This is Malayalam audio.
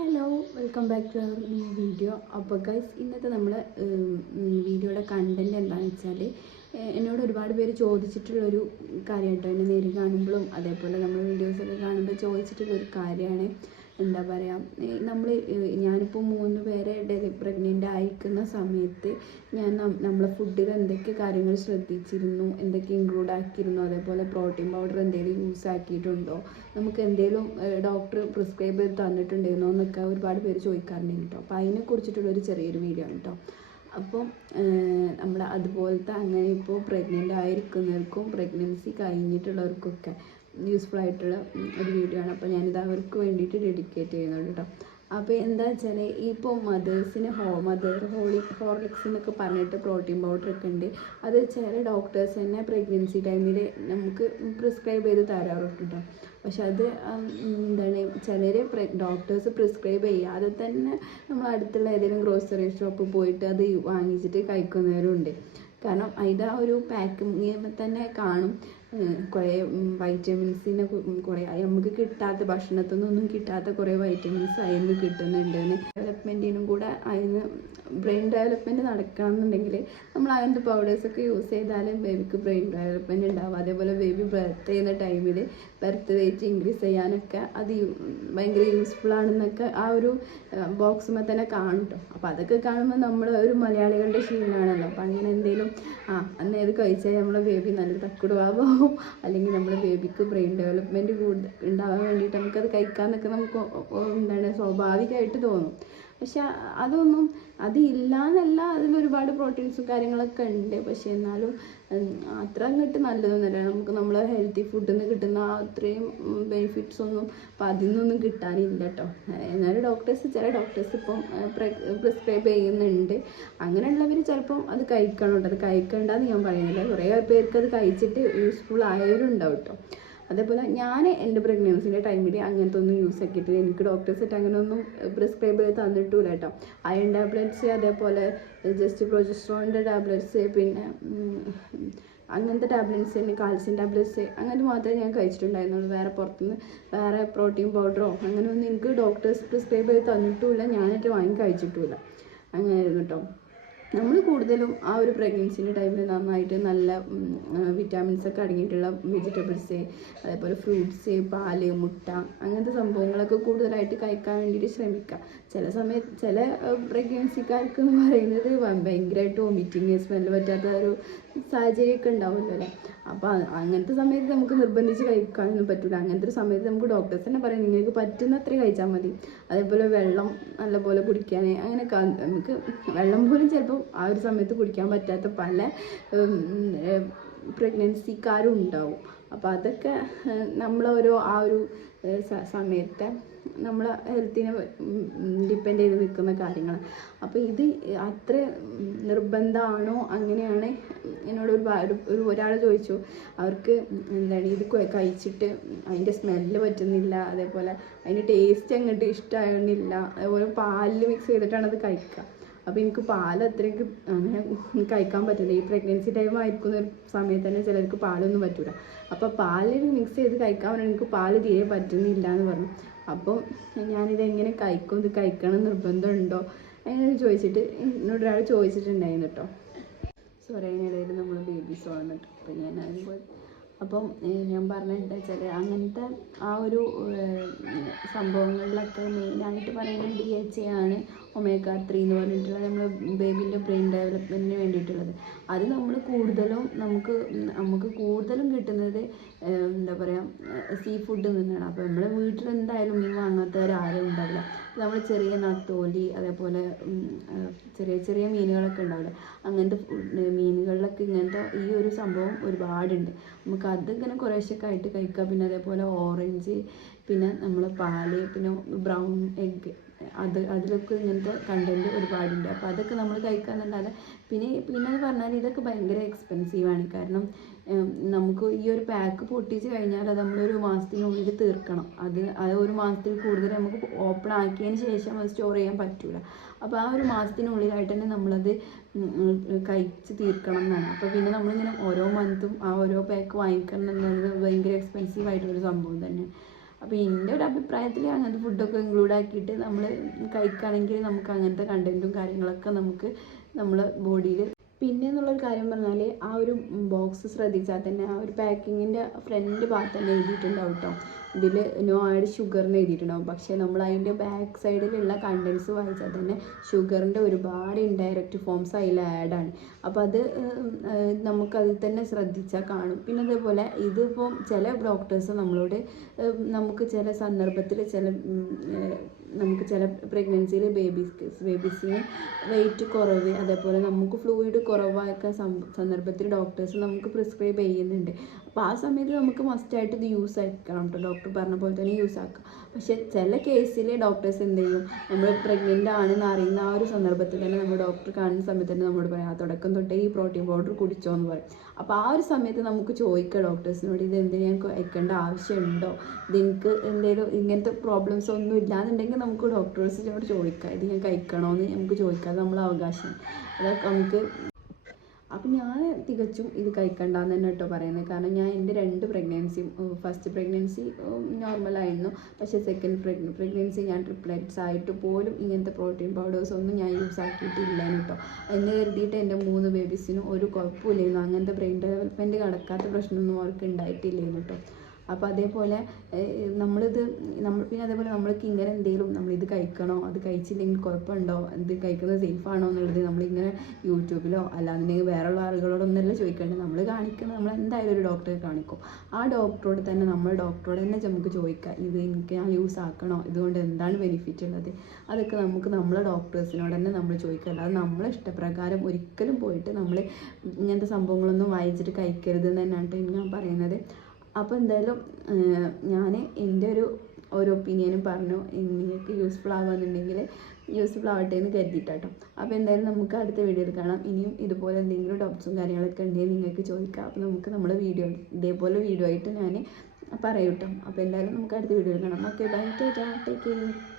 Hello welcome back to our new video അപ്പോൾ ഗൈസ് ഇന്നത്തെ നമ്മൾ വീഡിയോയുടെ കണ്ടന്റ് എന്താണെന്ന് വെച്ചാൽ എന്നോട് ഒരുപാട് പേര് ചോദിച്ചിട്ടുള്ളൊരു കാര്യം കേട്ടോ എന്നെ നേരിൽ കാണുമ്പോഴും അതേപോലെ നമ്മൾ വീഡിയോസൊക്കെ കാണുമ്പോൾ ചോദിച്ചിട്ടുള്ളൊരു കാര്യമാണ് എന്താ പറയുക നമ്മൾ ഞാനിപ്പോൾ മൂന്ന് പേരെ ഡെലി പ്രഗ്നന്റ് ആയിരിക്കുന്ന സമയത്ത് ഞാൻ നമ്മളെ ഫുഡിൽ എന്തൊക്കെ കാര്യങ്ങൾ ശ്രദ്ധിച്ചിരുന്നു എന്തൊക്കെ ഇൻക്ലൂഡ് ആക്കിയിരുന്നു അതേപോലെ പ്രോട്ടീൻ പൗഡർ എന്തെങ്കിലും യൂസ് ആക്കിയിട്ടുണ്ടോ നമുക്ക് എന്തെങ്കിലും ഡോക്ടർ പ്രിസ്ക്രൈബ് ചെയ്ത് തന്നിട്ടുണ്ടായിരുന്നോ എന്നൊക്കെ ഒരുപാട് പേര് ചോദിക്കാറുണ്ട് കേട്ടോ. അപ്പോൾ അതിനെ കുറിച്ചിട്ടുള്ളൊരു ചെറിയൊരു വീഡിയോ ആണ് കേട്ടോ. അപ്പം നമ്മൾ അതുപോലത്തെ അങ്ങനെ ഇപ്പോൾ പ്രഗ്നന്റ് ആയിരിക്കുന്നവർക്കും പ്രഗ്നൻസി കഴിഞ്ഞിട്ടുള്ളവർക്കൊക്കെ യൂസ്ഫുൾ ആയിട്ടുള്ള ഒരു വീഡിയോ ആണ്. അപ്പോൾ ഞാനിത് അവർക്ക് വേണ്ടിയിട്ട് ഡെഡിക്കേറ്റ് ചെയ്യുന്നുണ്ട് കേട്ടോ അപ്പോൾ എന്താ വെച്ചാൽ ഇപ്പോൾ മദേഴ്സിന് ഹോ മദർ ഹോളി ഹോർലിക്സ് എന്നൊക്കെ പറഞ്ഞിട്ട് പ്രോട്ടീൻ പൗഡർ ഒക്കെ ഉണ്ട്. അത് ചില ഡോക്ടേഴ്സ് തന്നെ പ്രഗ്നൻസി ടൈമിൽ നമുക്ക് പ്രിസ്ക്രൈബ് ചെയ്ത് തരാറുണ്ട്. കേട്ടോ പക്ഷെ അത് എന്താണ് ചിലർ ഡോക്ടേഴ്സ് പ്രിസ്ക്രൈബ് ചെയ്യാതെ തന്നെ നമ്മൾ അടുത്തുള്ള ഏതെങ്കിലും ഗ്രോസറി ഷോപ്പിൽ പോയിട്ട് അത് വാങ്ങിച്ചിട്ട് കഴിക്കുന്നവരും ഉണ്ട് കാരണം അതിന്റെ ആ ഒരു പാക്കിങ് തന്നെ കാണും. കുറേ വൈറ്റമിൻസിനെ കുറേ നമുക്ക് കിട്ടാത്ത ഭക്ഷണത്തിൽ നിന്നൊന്നും കിട്ടാത്ത കുറേ വൈറ്റമിൻസ് അതിന് കിട്ടുന്നുണ്ടെന്ന്. ഡെവലപ്മെന്റിനും കൂടെ അതിന് ബ്രെയിൻ ഡെവലപ്മെന്റ് നടക്കണം എന്നുണ്ടെങ്കിൽ നമ്മൾ അതിന്റെ പൗഡേഴ്സൊക്കെ യൂസ് ചെയ്താലും ബേബിക്ക് ബ്രെയിൻ ഡെവലപ്മെന്റ് ഉണ്ടാവും അതേപോലെ ബേബി ബർത്ത് ചെയ്യുന്ന ടൈമിൽ ബർത്ത് വെയിറ്റ് ഇൻക്രീസ് ചെയ്യാനൊക്കെ അത് ഭയങ്കര യൂസ്ഫുൾ ആണെന്നൊക്കെ ആ ഒരു ബോക്സുമ്പോൾ തന്നെ കാണും കേട്ടോ അപ്പോൾ അതൊക്കെ കാണുമ്പോൾ നമ്മൾ ഒരു മലയാളികളുടെ ക്ഷീണമാണല്ലോ അപ്പോൾ അങ്ങനെ എന്തെങ്കിലും ആ അന്നേത് കഴിച്ചാൽ നമ്മളെ ബേബി നല്ല തക്കുടുവാകും അല്ലെങ്കിൽ നമ്മുടെ ബേബിക്ക് ബ്രെയിൻ ഡെവലപ്മെന്റ് കൂടുതൽ ഉണ്ടാവാൻ വേണ്ടിയിട്ട് നമുക്കത് കഴിക്കാമെന്നൊക്കെ നമുക്ക് എന്താണ് സ്വാഭാവികമായിട്ട് തോന്നും. പക്ഷെ അതൊന്നും അത് എന്നല്ല പ്രോട്ടീൻസും കാര്യങ്ങളൊക്കെ ഉണ്ട്. പക്ഷേ എന്നാലും അത്ര അങ്ങോട്ട് നല്ലതൊന്നുമല്ല. നമുക്ക് നമ്മൾ ഹെൽത്തി ഫുഡിൽ നിന്ന് കിട്ടുന്ന അത്രയും ബെനിഫിറ്റ്സ് ഒന്നും അപ്പം അതിൽ നിന്നൊന്നും കിട്ടാനില്ല കേട്ടോ എന്നാലും ഡോക്ടേഴ്സ് ചില ഡോക്ടേഴ്സ് ഇപ്പം പ്രിസ്ക്രൈബ് ചെയ്യുന്നുണ്ട്. അങ്ങനെയുള്ളവർ ചിലപ്പം അത് കഴിക്കണം കേട്ടോ അത് കഴിക്കണ്ടെന്ന് ഞാൻ പറയുന്നില്ല. കുറേ പേർക്ക് അത് കഴിച്ചിട്ട് യൂസ്ഫുൾ ആയവരുണ്ടാവും കേട്ടോ അതേപോലെ ഞാൻ എന്റെ പ്രഗ്നൻസിന്റെ ടൈമിൽ അങ്ങനത്തെ ഒന്നും യൂസ് ആക്കിയിട്ടില്ല. എനിക്ക് ഡോക്ടേഴ്സ് ആയിട്ട് അങ്ങനെ ഒന്നും പ്രിസ്ക്രൈബ് ചെയ്ത് തന്നിട്ടില്ല കേട്ടോ. അയൺ ടാബ്ലറ്റ്സ് അതേപോലെ ജസ്റ്റ് പ്രൊജസ്ട്രോണിന്റെ ടാബ്ലറ്റ്സ് പിന്നെ അങ്ങനത്തെ ടാബ്ലറ്റ്സ് തന്നെ കാൽസ്യം ടാബ്ലറ്റ്സ് അങ്ങനത്തെ മാത്രമേ ഞാൻ കഴിച്ചിട്ടുണ്ടായിരുന്നുള്ളൂ. വേറെ പുറത്തുനിന്ന് വേറെ പ്രോട്ടീൻ പൗഡറോ അങ്ങനെയൊന്നും എനിക്ക് ഡോക്ടേഴ്സ് പ്രിസ്ക്രൈബ് ചെയ്ത് തന്നിട്ടുമില്ല ഞാനായിട്ട് വാങ്ങി കഴിച്ചിട്ടുമില്ല അങ്ങനെയായിരുന്നു കേട്ടോ. നമ്മൾ കൂടുതലും ആ ഒരു പ്രഗ്നൻസിന്റെ ടൈമിൽ നന്നായിട്ട് നല്ല വിറ്റാമിൻസ് ഒക്കെ അടങ്ങിയിട്ടുള്ള വെജിറ്റബിൾസ് അതേപോലെ ഫ്രൂട്ട്സ് പാൽ മുട്ട അങ്ങനത്തെ സംഭവങ്ങളൊക്കെ കൂടുതലായിട്ട് കഴിക്കാൻ വേണ്ടിയിട്ട് ശ്രമിക്കുക. ചില സമയത്ത് ചില പ്രഗ്നൻസിക്കാർക്ക് എന്ന് പറയുന്നത് ഭയങ്കരമായിട്ട് വോമിറ്റിങ് സ്മെല്ല് പറ്റാത്ത ഒരു സാഹചര്യമൊക്കെ ഉണ്ടാവുമല്ലോ അല്ലേ? അപ്പോൾ അങ്ങനത്തെ സമയത്ത് നമുക്ക് നിർബന്ധിച്ച് കഴിക്കാനൊന്നും പറ്റില്ല അങ്ങനത്തെ ഒരു സമയത്ത് നമുക്ക് ഡോക്ടേഴ്സ് തന്നെ പറയും നിങ്ങൾക്ക് പറ്റുന്ന അത്ര കഴിച്ചാൽ മതി. അതേപോലെ വെള്ളം നല്ലപോലെ കുടിക്കാൻ അങ്ങനെയൊക്കെ. നമുക്ക് വെള്ളം പോലും ചിലപ്പോൾ ആ ഒരു സമയത്ത് കുടിക്കാൻ പറ്റാത്ത പല പ്രഗ്നൻസിക്കാരും ഉണ്ടാവും അപ്പോൾ അതൊക്കെ നമ്മളോരോ ആ ഒരു സമയത്തെ നമ്മളെ ഹെൽത്തിനെ ഡിപ്പെൻഡ് ചെയ്ത് നിൽക്കുന്ന കാര്യങ്ങളാണ്. അപ്പോൾ ഇത് അത്ര നിർബന്ധമാണോ അങ്ങനെയാണ് എന്നോട് ഒരു ഒരു ഒരാൾ ചോദിച്ചു. അവർക്ക് എന്താണ് ഇത് കഴിച്ചിട്ട് അതിന്റെ സ്മെല്ല് പറ്റുന്നില്ല അതേപോലെ അതിന്റെ ടേസ്റ്റ് അങ്ങോട്ട് ഇഷ്ടമാകുന്നില്ല അതേപോലെ പാലിൽ മിക്സ് ചെയ്തിട്ടാണ് അത് കഴിക്കുക അപ്പോൾ എനിക്ക് പാൽ അത്രയ്ക്ക് അങ്ങനെ കഴിക്കാൻ പറ്റില്ല ഈ പ്രഗ്നൻസി ടൈം ആയിരിക്കുന്ന സമയത്ത് തന്നെ ചിലർക്ക് പാലൊന്നും പറ്റൂല. അപ്പോൾ പാലിൽ മിക്സ് ചെയ്ത് കഴിക്കാൻ പറഞ്ഞാൽ എനിക്ക് പാൽ തീരെ പറ്റുന്നില്ല എന്ന് പറഞ്ഞു. അപ്പോൾ ഞാനിത് എങ്ങനെ കഴിക്കും? ഇത് കഴിക്കണം നിർബന്ധമുണ്ടോ അങ്ങനെ ചോദിച്ചിട്ട് എന്നോട് ഒരാൾ ചോദിച്ചിട്ടുണ്ടായിരുന്നു കേട്ടോ. സോറി അതിനിടയിൽ നമ്മൾ ബേബീസ് വന്നിട്ട് അപ്പോൾ ഞാൻ അതുപോലെ അപ്പം ഞാൻ പറഞ്ഞിട്ട് വെച്ചാൽ അങ്ങനത്തെ ആ ഒരു സംഭവങ്ങളിലൊക്കെ മെയിനായിട്ട് പറയുന്നത് ഡി എച്ച് ആണ്. ഒമേഗ ത്രീ എന്ന് പറഞ്ഞിട്ടുള്ള നമ്മൾ ബേബീന്റെ ബ്രെയിൻ ഡെവലപ്മെന്റിന് വേണ്ടിയിട്ടുള്ളത്. അത് നമ്മൾ കൂടുതലും നമുക്ക് നമുക്ക് കൂടുതലും കിട്ടുന്നത് എന്താ പറയുക സീ ഫുഡിൽ നിന്നാണ് അപ്പോൾ നമ്മുടെ വീട്ടിൽ എന്തായാലും മീൻ വാങ്ങാത്തവരാരും ഉണ്ടാവില്ല. നമ്മൾ ചെറിയ നത്തോലി അതേപോലെ ചെറിയ ചെറിയ മീനുകളൊക്കെ ഉണ്ടാവില്ല? അങ്ങനത്തെ മീനുകളിലൊക്കെ ഇങ്ങനത്തെ ഈ ഒരു സംഭവം ഒരുപാടുണ്ട്. നമുക്ക് അതിങ്ങനെ കുറേശ്ശൊക്കെ ആയിട്ട് കഴിക്കാം. പിന്നെ അതേപോലെ ഓറഞ്ച് പിന്നെ നമ്മൾ പാൽ പിന്നെ ബ്രൗൺ എഗ്ഗ് അത് അതിലൊക്കെ ഇങ്ങനത്തെ കണ്ടന്റ് ഒരുപാടുണ്ട്. അപ്പോൾ അതൊക്കെ നമ്മൾ കഴിക്കാന്നല്ലാതെ പിന്നെ പിന്നെ പറഞ്ഞാൽ ഇതൊക്കെ ഭയങ്കര എക്സ്പെൻസീവാണ് കാരണം നമുക്ക് ഈ ഒരു പാക്ക് പൊട്ടിച്ച് കഴിഞ്ഞാൽ അത് നമ്മളൊരു മാസത്തിനുള്ളിൽ തീർക്കണം. അത് അത് ഒരു മാസത്തിൽ കൂടുതൽ നമുക്ക് ഓപ്പൺ ആക്കിയതിന് ശേഷം അത് സ്റ്റോർ ചെയ്യാൻ പറ്റില്ല അപ്പോൾ ആ ഒരു മാസത്തിനുള്ളിലായിട്ട് തന്നെ നമ്മളത് കഴിച്ച് തീർക്കണം എന്നാണ്. അപ്പോൾ പിന്നെ നമ്മളിങ്ങനെ ഓരോ മന്തും ആ ഓരോ പാക്ക് വാങ്ങിക്കണം എന്നുള്ളത് ഭയങ്കര എക്സ്പെൻസീവ് ആയിട്ടുള്ളൊരു സംഭവം തന്നെ. അപ്പോൾ എന്റെ ഒരു അഭിപ്രായത്തിൽ അങ്ങനത്തെ ഫുഡൊക്കെ ഇൻക്ലൂഡ് ആക്കിയിട്ട് നമ്മൾ കഴിക്കുകയാണെങ്കിൽ നമുക്ക് അങ്ങനത്തെ കണ്ടന്റും കാര്യങ്ങളൊക്കെ നമുക്ക് നമ്മളെ ബോഡിയിൽ പിന്നെ എന്നുള്ളൊരു കാര്യം പറഞ്ഞാൽ ആ ഒരു ബോക്സ് ശ്രദ്ധിച്ചാൽ തന്നെ ആ ഒരു പാക്കിങ്ങിന്റെ ഫ്രണ്ട് ഭാഗത്ത് തന്നെ എഴുതിയിട്ടുണ്ടാവും കേട്ടോ ഇതിൽ നോ ആഡ് ഷുഗർ എന്ന് എഴുതിയിട്ടുണ്ടാവും. പക്ഷേ നമ്മൾ അതിന്റെ ബാക്ക് സൈഡിലുള്ള കണ്ടൻസ് വായിച്ചാൽ തന്നെ ഷുഗറിന്റെ ഒരുപാട് ഇൻഡയറക്റ്റ് ഫോംസ് അതിൽ ആഡാണ് അപ്പോൾ അത് നമുക്കതിൽ തന്നെ ശ്രദ്ധിച്ചാൽ കാണും. പിന്നെ അതേപോലെ ഇതിപ്പോൾ ചില ഡോക്ടേഴ്സ് നമ്മളോട് നമുക്ക് ചില സന്ദർഭത്തിൽ ചില നമുക്ക് ചില പ്രഗ്നൻസിയിൽ ബേബീസ് ബേബീസിന് വെയിറ്റ് കുറവ് അതേപോലെ നമുക്ക് ഫ്ലൂയിഡ് കുറവായൊക്കെ സം- സന്ദർഭത്തിൽ ഡോക്ടേഴ്സ് നമുക്ക് പ്രിസ്ക്രൈബ് ചെയ്യുന്നുണ്ട്. അപ്പോൾ ആ സമയത്ത് നമുക്ക് മസ്റ്റായിട്ട് ഇത് യൂസ് ആക്കണം കേട്ടോ ഡോക്ടർ പറഞ്ഞ പോലെ തന്നെ യൂസ് ആക്കാം. പക്ഷേ ചില കേസിൽ ഡോക്ടേഴ്സ് എന്ത് ചെയ്യും? നമ്മൾ പ്രഗ്നന്റ് ആണെന്ന് അറിയുന്ന ആ ഒരു സന്ദർഭത്തിൽ തന്നെ നമ്മൾ ഡോക്ടർ കാണുന്ന സമയത്ത് തന്നെ നമ്മോട് പറയാം തുടക്കം തൊട്ടേ ഈ പ്രോട്ടീൻ പൗഡർ കുടിച്ചോ എന്ന് പറയും. അപ്പോൾ ആ ഒരു സമയത്ത് നമുക്ക് ചോദിക്കാം ഡോക്ടേഴ്സിനോട് ഇത് എന്തിനാ ഞാൻ കഴിക്കേണ്ട ആവശ്യമുണ്ടോ? ഇത് എനിക്ക് എന്തെങ്കിലും ഇങ്ങനത്തെ പ്രോബ്ലംസ് ഒന്നും ഇല്ലാന്നുണ്ടെങ്കിൽ നമുക്ക് ഡോക്ടേഴ്സിനോട് ചോദിക്കാം. ഇത് ഞാൻ കഴിക്കണോന്ന് നമുക്ക് ചോദിക്കാം അത് നമ്മളെ അവകാശം. അതൊക്കെ നമുക്ക് അപ്പം ഞാൻ തികച്ചും ഇത് കഴിക്കണ്ടെന്ന് തന്നെ കേട്ടോ പറയുന്നത് കാരണം ഞാൻ എന്റെ രണ്ട് പ്രഗ്നൻസിയും ഫസ്റ്റ് പ്രഗ്നൻസി നോർമലായിരുന്നു പക്ഷേ സെക്കൻഡ് പ്രഗ്ന പ്രഗ്നൻസി ഞാൻ ട്രിപ്ലറ്റ്സ് ആയിട്ട് പോലും ഇങ്ങനത്തെ പ്രോട്ടീൻ പൗഡേഴ്സ് ഒന്നും ഞാൻ യൂസ് ആക്കിയിട്ടില്ല കേട്ടോ എന്ന് കരുതിയിട്ട് എന്റെ മൂന്ന് ബേബീസിനും ഒരു കുഴപ്പമില്ലായിരുന്നു. അങ്ങനത്തെ ബ്രെയിൻ ഡെവലപ്മെന്റ് നടക്കാത്ത പ്രശ്നമൊന്നും അവർക്ക് ഉണ്ടായിട്ടില്ലായിരുന്നു കേട്ടോ അപ്പോൾ അതേപോലെ നമ്മളിത് നമ്മൾ പിന്നെ അതേപോലെ നമ്മൾക്ക് ഇങ്ങനെ എന്തെങ്കിലും നമ്മളിത് കഴിക്കണോ? അത് കഴിച്ചില്ലെങ്കിൽ കുഴപ്പമുണ്ടോ? ഇത് കഴിക്കുന്നത് സേഫ് ആണോ എന്നുള്ളത് നമ്മളിങ്ങനെ യൂട്യൂബിലോ അല്ലാന്നുണ്ടെങ്കിൽ വേറെയുള്ള ആളുകളോടൊന്നല്ല ചോദിക്കേണ്ടത്. നമ്മൾ കാണിക്കുന്നത് നമ്മൾ എന്തായാലും ഒരു ഡോക്ടറെ കാണിക്കും. ആ ഡോക്ടറോട് തന്നെ നമ്മൾ ഡോക്ടറോട് തന്നെ നമുക്ക് ചോദിക്കാം. ഇത് എനിക്ക് ഞാൻ യൂസ് ആക്കണോ? ഇതുകൊണ്ട് എന്താണ് ബെനിഫിറ്റ് ഉള്ളത്? അതൊക്കെ നമുക്ക് നമ്മളെ ഡോക്ടേഴ്സിനോട് തന്നെ നമ്മൾ ചോദിക്കുക അല്ലാതെ നമ്മളെ ഇഷ്ടപ്രകാരം ഒരിക്കലും പോയിട്ട് നമ്മൾ ഇങ്ങനത്തെ സംഭവങ്ങളൊന്നും വായിച്ചിട്ട് കഴിക്കരുത് എന്ന് തന്നെയാണ് ഞാൻ പറയുന്നത്. അപ്പോൾ എന്തായാലും ഞാൻ എന്റെ ഒരു ഒരു ഒപ്പീനിയനും പറഞ്ഞു. നിങ്ങൾക്ക് യൂസ്ഫുൾ ആവുകയെന്നുണ്ടെങ്കിൽ യൂസ്ഫുൾ ആവട്ടെ എന്ന് കരുതിയിട്ടാട്ടോ. അപ്പോൾ എന്തായാലും നമുക്ക് അടുത്ത വീഡിയോയിൽ കാണാം. ഇനിയും ഇതുപോലെ എന്തെങ്കിലും ഡൗട്ട്സും കാര്യങ്ങളൊക്കെ ഉണ്ടെങ്കിൽ നിങ്ങൾക്ക് ചോദിക്കാം. അപ്പോൾ നമുക്ക് നമ്മുടെ വീഡിയോ ഇതേപോലെ വീഡിയോ ആയിട്ട് ഞാൻ പറയൂട്ടോ. അപ്പോൾ എന്തായാലും നമുക്ക് അടുത്ത വീഡിയോയിൽ കാണാം. Okay bye take care